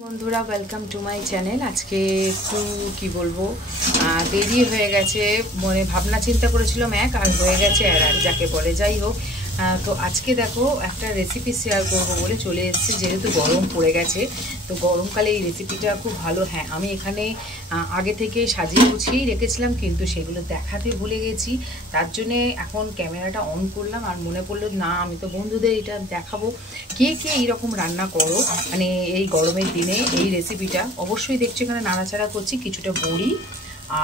বন্ধুরা welcome to my channel. আজকে একটু কি বলবো, দেরি হয়ে গেছে, মনে ভাবনা চিন্তা করেছিলাম এক আর হয়ে গেছে আর যাকে বলে। যাই হোক, তো আজকে দেখো একটা রেসিপি শেয়ার করব বলে চলে এসেছি, যেহেতু গরম পড়ে গেছে। তো গরমকালে এই রেসিপিটা খুব ভালো। হ্যাঁ, আমি এখানে আগে থেকে সাজিয়ে গুছিয়েই রেখেছিলাম, কিন্তু সেগুলো দেখাতে ভুলে গেছি। তার জন্যে এখন ক্যামেরাটা অন করলাম আর মনে পড়লো না, আমি তো বন্ধুদের এটা দেখাবো। কে কে এইরকম রান্না করো মানে এই গরমের দিনে এই রেসিপিটা। অবশ্যই দেখছি এখানে নাড়াচাড়া করছি, কিছুটা বড়ি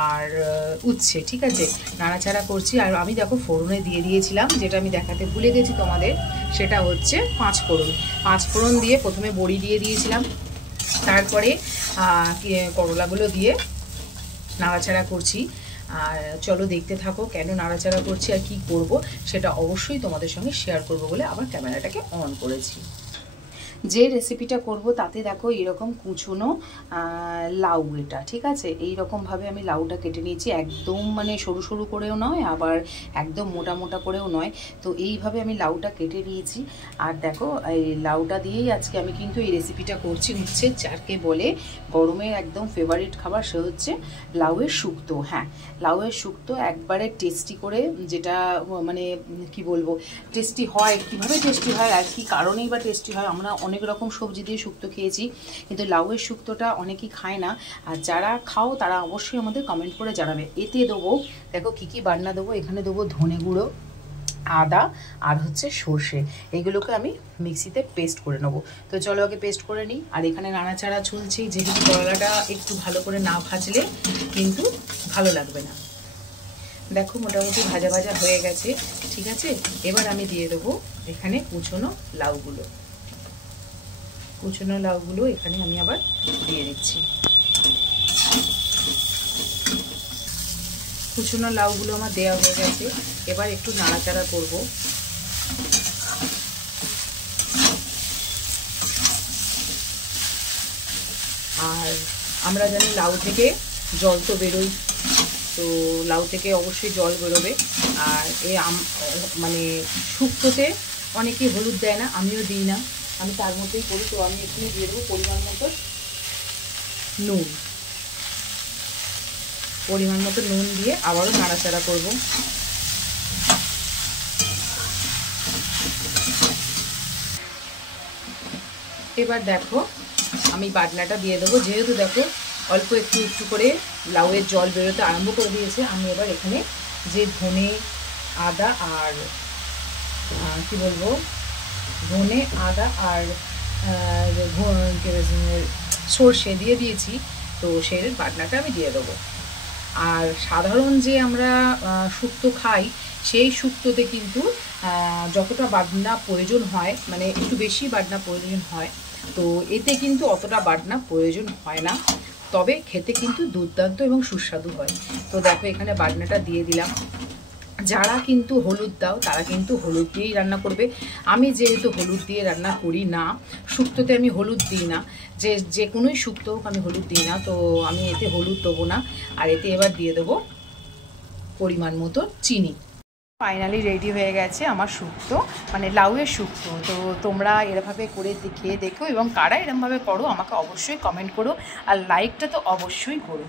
আর উচ্ছে, ঠিক আছে, নাড়াচাড়া করছি। আর আমি দেখো ফোড়নে দিয়ে দিয়েছিলাম, যেটা আমি দেখাতে ভুলে গেছি তোমাদের, সেটা হচ্ছে পাঁচফোড়ন দিয়ে প্রথমে বড়ি দিয়ে দিয়েছিলাম, তারপরে করলাগুলো দিয়ে নাড়াচাড়া করছি। আর চলো দেখতে থাকো কেন নাড়াচাড়া করছি আর কি করব, সেটা অবশ্যই তোমাদের সঙ্গে শেয়ার করব বলে আবার ক্যামেরাটাকে অন করেছি। যে রেসিপিটা করব তাতে দেখো এরকম কুচনো লাউ, এটা ঠিক আছে, এইরকমভাবে আমি লাউটা কেটে নিয়েছি। একদম মানে সরু সরু করেও নয়, আবার একদম মোটা মোটা করেও নয়। তো এইভাবে আমি লাউটা কেটে নিয়েছি। আর দেখো এই লাউটা দিয়েই আজকে আমি কিন্তু এই রেসিপিটা করছি। হচ্ছে যাকে বলে গরমের একদম ফেভারিট খাবার, সে হচ্ছে লাউয়ের শুক্তো। হ্যাঁ, লাউয়ের শুক্তো একবারে টেস্টি করে, যেটা মানে কি বলবো টেস্টি হয়। কীভাবে টেস্টি হয় আর কি কারণেই বা টেস্টি হয়, আমরা অনেক রকম সবজি দিয়ে শুক্তো খেয়েছি, কিন্তু লাউয়ের শুক্তোটা অনেকেই খায় না। আর যারা খাও তারা অবশ্যই আমাদের কমেন্ট করে জানাবে। এতে দেবো, দেখো কী কী বাটনা দেবো। এখানে দেবো ধনে গুঁড়ো, আদা আর হচ্ছে সর্ষে, এগুলোকে আমি মিক্সিতে পেস্ট করে নেবো। তো চলো আগে পেস্ট করে নিই। আর এখানে নাড়াচাড়া চলছে, যেহেতু করলাটা একটু ভালো করে না ভাজলে কিন্তু ভালো লাগবে না। দেখো মোটামুটি ভাজা ভাজা হয়ে গেছে, ঠিক আছে। এবার আমি দিয়ে দেবো এখানে কুচনো লাউগুলো এখানে আমি আবার দিয়ে দিচ্ছি। কুচনো লাউগুলো আমার দেওয়া হয়ে গেছে। এবার একটু নাড়াচাড়া করব। আর আমরা জানি লাউ থেকে জল তো বেরোই, তো লাউ থেকে অবশ্যই জল বেরোবে। আর মানে শুক্তোতে অনেকেই হলুদ দেয় না, আমিও দিই না, আমি তার মধ্যেই করি। তো আমি এখানে দিয়ে দেবো পরিমাণ মতো নুন দিয়ে আবারও নাড়াচাড়া করব। এবার দেখো আমি বাটনাটা দিয়ে দেবো। যেহেতু দেখো অল্প একটু একটু করে লাউয়ের জল বেরোতে আরম্ভ করে দিয়েছে, আমি এবার এখানে যে ধনে আদা আর সর্ষে দিয়ে দিয়েছি, তো সেই বাটনাটা আমি দিয়ে দেবো। আর সাধারণ যে আমরা শুক্তো খাই, সেই শুক্তোতে কিন্তু যতটা বাটনা প্রয়োজন হয়, মানে একটু বেশি বাটনা প্রয়োজন হয়, তো এতে কিন্তু অতটা বাটনা প্রয়োজন হয় না, তবে খেতে কিন্তু দুর্দান্ত এবং সুস্বাদু হয়। তো দেখো এখানে বাটনাটা দিয়ে দিলাম। যারা কিন্তু হলুদ দাও তারা কিন্তু হলুদ দিয়েই রান্না করবে। আমি যেহেতু হলুদ দিয়ে রান্না করি না, শুক্তোতে আমি হলুদ দিই না, যে কোনোই শুক্তো হোক আমি হলুদ দিই না, তো আমি এতে হলুদ দেবো না। আর এতে এবার দিয়ে দেবো পরিমাণ মতো চিনি। ফাইনালি রেডি হয়ে গেছে আমার শুক্তো, মানে লাউয়ের শুক্তো। তো তোমরা এরভাবে করে খেয়ে দেখো, এবং কারা এরমভাবে করো আমাকে অবশ্যই কমেন্ট করো, আর লাইকটা তো অবশ্যই করো।